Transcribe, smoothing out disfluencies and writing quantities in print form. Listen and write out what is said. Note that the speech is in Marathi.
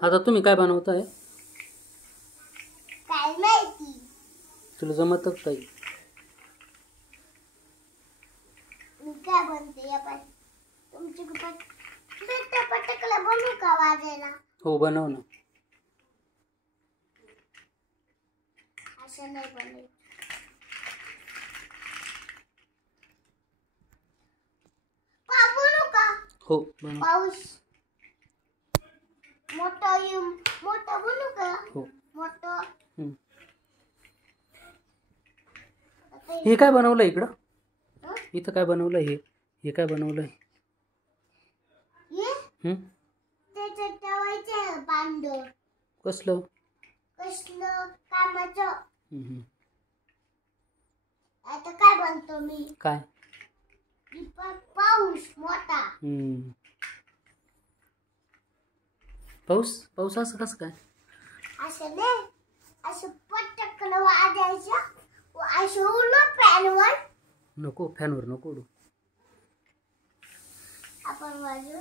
आता तुम्ही काय बनवताय? काय माहिती. तुला जमत काही? मी काय बनते आपण तुमची पटकला बनवू का वाजायला? हो बनव ना. असं नाही बनवायचं. बनवू का? हो बनव. पाऊस मोठा बनवू का? हो. मोठं. हे काय बनवलं इकडं? हं? इथं काय बनवलं? हे काय बनवलंय? त्याच्यात ठेवायचं बांधून. कसलं कामाचं. आता काय बनतो मी? काय? पाऊस मोठा. पाऊस असं कसं काय? असं नाही, असं पटकन वाजायचं. असं उलट फॅनवर नको, फॅनवर नको उडू. आपण वाजू.